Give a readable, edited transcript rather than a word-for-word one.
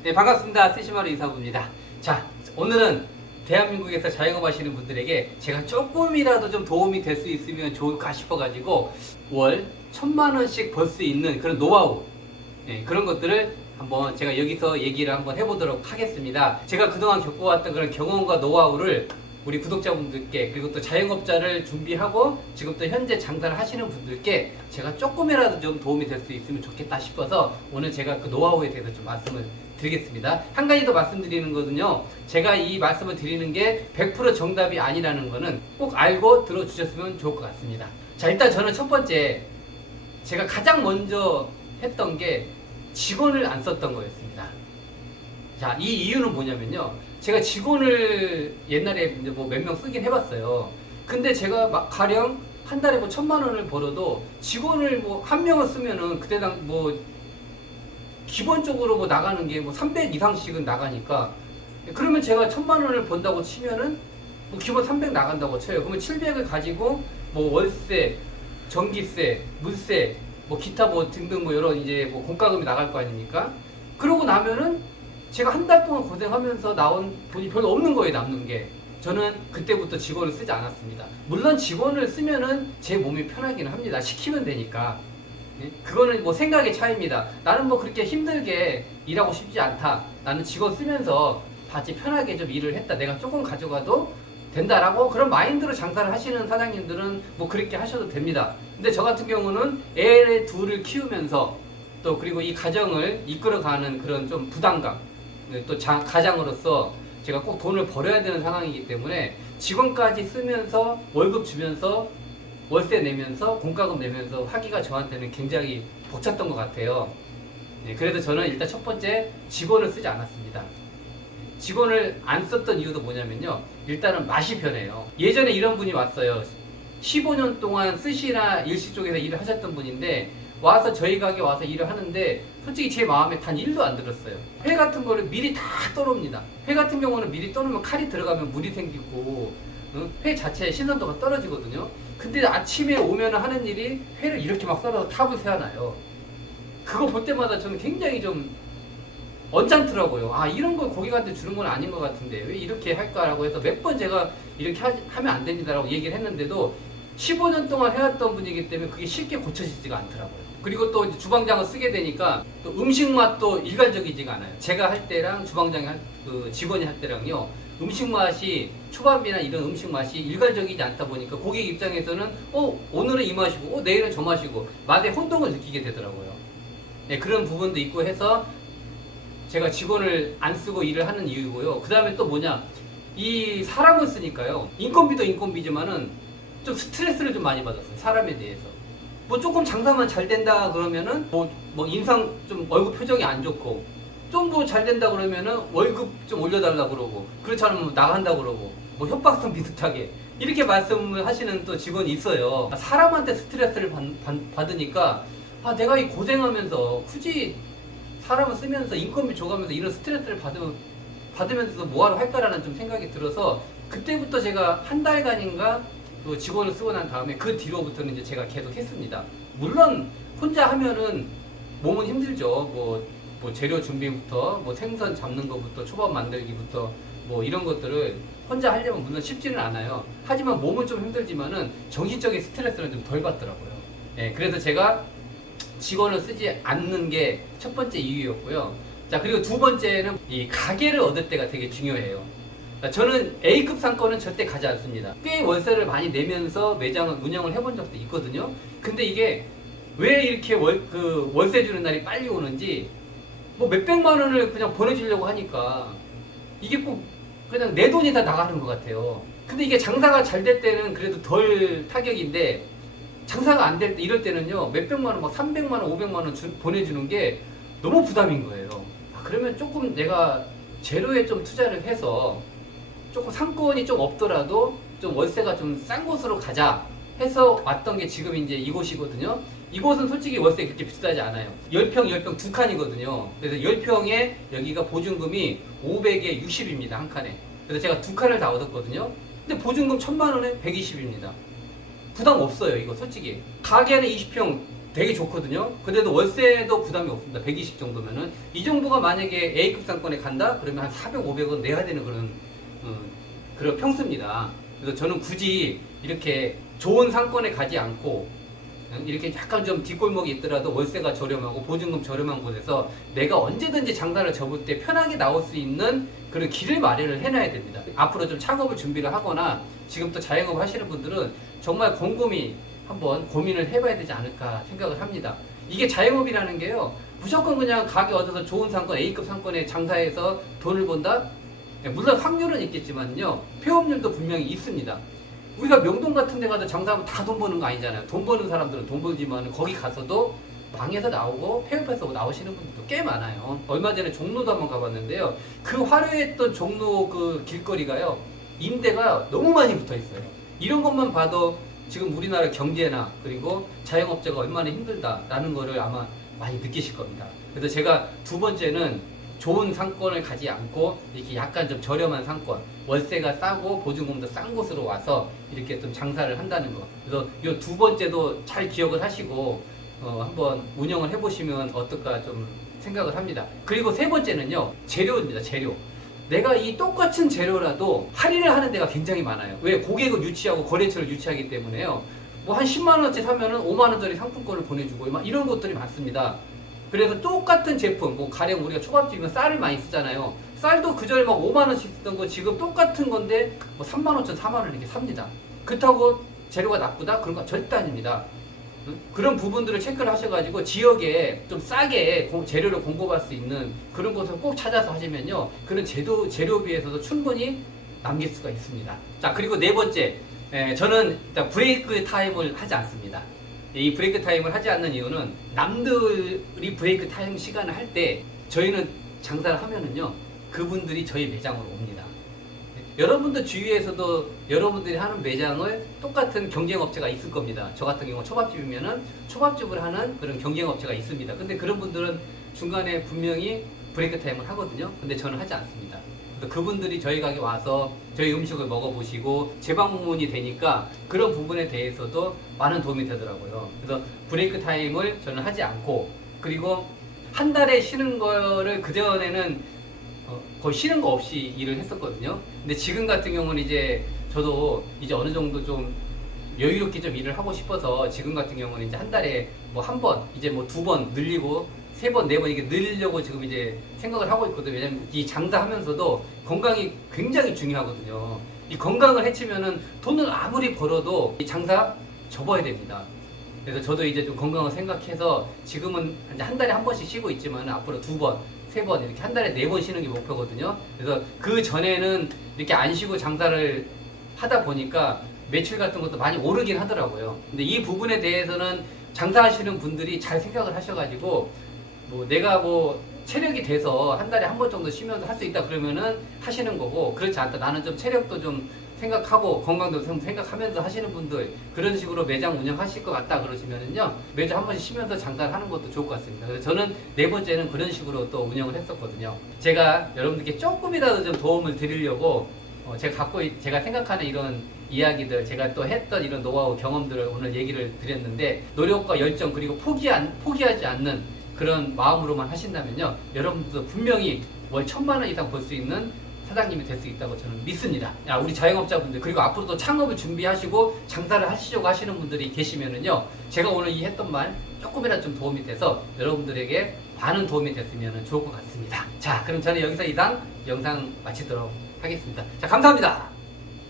네, 반갑습니다. 스시마루 이사부입니다. 자, 오늘은 대한민국에서 자영업 하시는 분들에게 제가 조금이라도 좀 도움이 될 수 있으면 좋을까 싶어가지고 월 1000만원씩 벌 수 있는 그런 노하우, 그런 것들을 한번 제가 여기서 얘기를 한번 해보도록 하겠습니다. 제가 그동안 겪어왔던 그런 경험과 노하우를 우리 구독자분들께, 그리고 또 자영업자를 준비하고 지금 또 현재 장사를 하시는 분들께 제가 조금이라도 좀 도움이 될 수 있으면 좋겠다 싶어서 오늘 제가 그 노하우에 대해서 좀 말씀을 드리겠습니다. 한 가지 더 말씀드리는 거는요, 제가 이 말씀을 드리는 게 100% 정답이 아니라는 거는 꼭 알고 들어주셨으면 좋을 것 같습니다. 자, 일단 저는 첫 번째, 제가 가장 먼저 했던 게 직원을 안 썼던 거였습니다. 자, 이 이유는 뭐냐면요, 제가 직원을 옛날에 뭐 몇 명 쓰긴 해봤어요. 근데 제가 막 가령 한 달에 뭐 1000만 원을 벌어도 직원을 뭐 한 명을 쓰면은 그때당 뭐 기본적으로 뭐 나가는 게 뭐 300 이상씩은 나가니까, 그러면 제가 1000만 원을 번다고 치면은 뭐 기본 300 나간다고 쳐요. 그러면 700을 가지고 뭐 월세, 전기세, 물세, 뭐 기타 뭐 등등 뭐 여러 이제 뭐 공과금이 나갈 거 아닙니까? 그러고 나면은 제가 한 달 동안 고생하면서 나온 돈이 별로 없는 거예요, 남는 게. 저는 그때부터 직원을 쓰지 않았습니다. 물론 직원을 쓰면은 제 몸이 편하기는 합니다. 시키면 되니까. 그거는 뭐 생각의 차이입니다. 나는 뭐 그렇게 힘들게 일하고 싶지 않다. 나는 직원 쓰면서 바지 편하게 좀 일을 했다. 내가 조금 가져가도 된다라고 그런 마인드로 장사를 하시는 사장님들은 뭐 그렇게 하셔도 됩니다. 근데 저 같은 경우는 애 둘을 키우면서 또 그리고 이 가정을 이끌어가는 그런 좀 부담감, 또 가장으로서 제가 꼭 돈을 벌어야 되는 상황이기 때문에 직원까지 쓰면서 월급 주면서 월세 내면서 공과금 내면서 하기가 저한테는 굉장히 벅찼던 것 같아요. 그래서 저는 일단 첫 번째, 직원을 쓰지 않았습니다. 직원을 안 썼던 이유도 뭐냐면요, 일단은 맛이 편해요. 예전에 이런 분이 왔어요. 15년 동안 스시나 일시 쪽에서 일을 하셨던 분인데 와서 저희 가게 와서 일을 하는데 솔직히 제 마음에 단 1도 안 들었어요. 회 같은 거를 미리 다 떠놓습니다. 회 같은 경우는 미리 떠놓으면 칼이 들어가면 물이 생기고 회 자체의 신선도가 떨어지거든요. 근데 아침에 오면 하는 일이 회를 이렇게 막 썰어서 탑을 세워놔요. 그거 볼 때마다 저는 굉장히 좀 언짢더라고요. 아, 이런 걸 고객한테 주는 건 아닌 것 같은데 왜 이렇게 할까라고 해서 몇 번 제가 이렇게 하면 안 됩니다라고 얘기를 했는데도 15년 동안 해왔던 분이기 때문에 그게 쉽게 고쳐지지가 않더라고요. 그리고 또 주방장을 쓰게 되니까 또 음식 맛도 일관적이지가 않아요. 제가 할 때랑 주방장이 그 직원이 할 때랑요, 음식 맛이, 초밥이나 이런 음식 맛이 일관적이지 않다 보니까 고객 입장에서는 오늘은 이 맛이고 내일은 저 맛이고 맛의 혼동을 느끼게 되더라고요. 네, 그런 부분도 있고 해서 제가 직원을 안 쓰고 일을 하는 이유고요. 그 다음에 또 뭐냐, 이 사람을 쓰니까요, 인건비도 인건비지만은 좀 스트레스를 좀 많이 받았어요. 사람에 대해서. 뭐 조금 장사만 잘 된다 그러면은 뭐 인상 좀 얼굴 표정이 안 좋고, 좀 뭐 잘 된다 그러면은 월급 좀 올려달라 그러고, 그렇지 않으면 뭐 나간다 그러고, 뭐 협박성 비슷하게 이렇게 말씀을 하시는 또 직원이 있어요. 사람한테 스트레스를 받으니까 내가 이 고생하면서 굳이 사람을 쓰면서 인건비 줘가면서 이런 스트레스를 받으면서 뭐하러 할까라는 좀 생각이 들어서 그때부터 제가 한 달간인가 직원을 쓰고 난 다음에 그 뒤로부터는 이제 제가 계속 했습니다. 물론 혼자 하면은 몸은 힘들죠. 뭐 재료 준비부터 뭐 생선 잡는 것부터 초밥 만들기부터 뭐 이런 것들을 혼자 하려면 물론 쉽지는 않아요. 하지만 몸은 좀 힘들지만은 정신적인 스트레스는 좀 덜 받더라고요. 그래서 제가 직원을 쓰지 않는 게 첫 번째 이유였고요. 자, 그리고 두 번째는 이 가게를 얻을 때가 되게 중요해요. 저는 A급 상권은 절대 가지 않습니다. 꽤 월세를 많이 내면서 매장을 운영을 해본 적도 있거든요. 근데 이게 왜 이렇게 월세 주는 날이 빨리 오는지, 뭐 몇백만 원을 그냥 보내주려고 하니까 이게 꼭 그냥 내 돈이 다 나가는 것 같아요. 근데 이게 장사가 잘 될 때는 그래도 덜 타격인데, 장사가 안 될 때, 이럴 때는요, 몇백만 원, 막 300만 원, 500만 원 보내주는 게 너무 부담인 거예요. 그러면 조금 내가 재료에 좀 투자를 해서 조금 상권이 좀 없더라도 좀 월세가 좀 싼 곳으로 가자 해서 왔던 게 지금 이제 이곳이거든요. 이곳은 솔직히 월세 그렇게 비싸지 않아요. 10평, 10평 두 칸이거든요. 그래서 10평에 여기가 보증금이 500에 60입니다. 한 칸에. 그래서 제가 두 칸을 다 얻었거든요. 근데 보증금 1000만 원에 120입니다. 부담 없어요, 이거 솔직히. 가게는 20평 되게 좋거든요. 근데도 월세도 부담이 없습니다. 120 정도면은. 이 정도가 만약에 A급 상권에 간다? 그러면 한 400, 500원 내야 되는 그런 평수입니다. 그래서 저는 굳이 이렇게 좋은 상권에 가지 않고 이렇게 약간 좀 뒷골목이 있더라도 월세가 저렴하고 보증금 저렴한 곳에서 내가 언제든지 장사를 접을 때 편하게 나올 수 있는 그런 길을 마련을 해놔야 됩니다. 앞으로 좀 창업을 준비를 하거나 지금부터 자영업 하시는 분들은 정말 곰곰이 한번 고민을 해봐야 되지 않을까 생각을 합니다. 이게 자영업이라는 게요, 무조건 그냥 가게 얻어서 좋은 상권, A급 상권에 장사해서 돈을 번다? 물론 확률은 있겠지만요, 폐업률도 분명히 있습니다. 우리가 명동 같은 데 가서 장사하면 다 돈 버는 거 아니잖아요. 돈 버는 사람들은 돈 벌지만 거기 가서도 망해서 나오고 폐업해서 나오시는 분들도 꽤 많아요. 얼마 전에 종로도 한번 가봤는데요, 그 화려했던 종로 그 길거리가요, 임대가 너무 많이 붙어 있어요. 이런 것만 봐도 지금 우리나라 경제나 그리고 자영업자가 얼마나 힘들다라는 거를 아마 많이 느끼실 겁니다. 그래서 제가 두 번째는 좋은 상권을 가지 않고 이렇게 약간 좀 저렴한 상권, 월세가 싸고 보증금도 싼 곳으로 와서 이렇게 좀 장사를 한다는 거. 그래서 이 두 번째도 잘 기억을 하시고 한번 운영을 해보시면 어떨까 좀 생각을 합니다. 그리고 세 번째는요, 재료입니다. 재료. 내가 이 똑같은 재료라도 할인을 하는 데가 굉장히 많아요. 왜? 고객을 유치하고 거래처를 유치하기 때문에요. 뭐 한 10만 원어치 사면은 5만 원짜리 상품권을 보내주고 막 이런 것들이 많습니다. 그래서 똑같은 제품, 뭐 가령 우리가 초밥집이면 쌀을 많이 쓰잖아요. 쌀도 그전에 막 5만 원씩 쓰던 거 지금 똑같은 건데 뭐 3만 5천, 4만 원 이렇게 삽니다. 그렇다고 재료가 나쁘다? 그런 거 절대 아닙니다. 그런 부분들을 체크를 하셔가지고 지역에 좀 싸게 재료를 공급할 수 있는 그런 곳을 꼭 찾아서 하시면요, 그런 재료비에서도 충분히 남길 수가 있습니다. 자, 그리고 네 번째, 저는 일단 브레이크 타임을 하지 않습니다. 이 브레이크 타임을 하지 않는 이유는, 남들이 브레이크 타임 시간을 할 때 저희는 장사를 하면은요, 그분들이 저희 매장으로 옵니다. 여러분들 주위에서도 여러분들이 하는 매장을 똑같은 경쟁업체가 있을 겁니다. 저 같은 경우 초밥집이면은 초밥집을 하는 그런 경쟁업체가 있습니다. 근데 그런 분들은 중간에 분명히 브레이크 타임을 하거든요. 근데 저는 하지 않습니다. 그분들이 저희 가게 와서 저희 음식을 먹어보시고 재방문이 되니까 그런 부분에 대해서도 많은 도움이 되더라고요. 그래서 브레이크 타임을 저는 하지 않고, 그리고 한 달에 쉬는 거를 그전에는 거의 쉬는 거 없이 일을 했었거든요. 근데 지금 같은 경우는 이제 저도 이제 어느 정도 좀 여유롭게 좀 일을 하고 싶어서 지금 같은 경우는 이제 한 달에 뭐 한 번, 이제 뭐 두 번 늘리고 3번, 4번 이렇게 늘리려고 지금 이제 생각을 하고 있거든요. 왜냐면 이 장사하면서도 건강이 굉장히 중요하거든요. 이 건강을 해치면은 돈을 아무리 벌어도 이 장사 접어야 됩니다. 그래서 저도 이제 좀 건강을 생각해서 지금은 이제 한 달에 한 번씩 쉬고 있지만 앞으로 2번, 3번 이렇게 한 달에 4번 쉬는 게 목표거든요. 그래서 그 전에는 이렇게 안 쉬고 장사를 하다 보니까 매출 같은 것도 많이 오르긴 하더라고요. 근데 이 부분에 대해서는 장사하시는 분들이 잘 생각을 하셔가지고, 뭐 내가 뭐 체력이 돼서 한 달에 한 번 정도 쉬면서 할 수 있다 그러면은 하시는 거고, 그렇지 않다, 나는 좀 체력도 좀 생각하고 건강도 생각하면서 하시는 분들, 그런 식으로 매장 운영하실 것 같다 그러시면은요, 매주 한 번씩 쉬면서 장사를 하는 것도 좋을 것 같습니다. 그래서 저는 네 번째는 그런 식으로 또 운영을 했었거든요. 제가 여러분들께 조금이라도 좀 도움을 드리려고 제가 생각하는 이런 이야기들, 제가 또 했던 이런 노하우 경험들을 오늘 얘기를 드렸는데, 노력과 열정 그리고 포기하지 않는 그런 마음으로만 하신다면요, 여러분들도 분명히 월 1,000만 원 이상 벌 수 있는 사장님이 될 수 있다고 저는 믿습니다. 우리 자영업자분들, 그리고 앞으로도 창업을 준비하시고 장사를 하시려고 하시는 분들이 계시면은요, 제가 오늘 이 했던 말 조금이라도 좀 도움이 돼서 여러분들에게 많은 도움이 됐으면 좋을 것 같습니다. 자, 그럼 저는 여기서 이상 영상 마치도록 하겠습니다. 자, 감사합니다.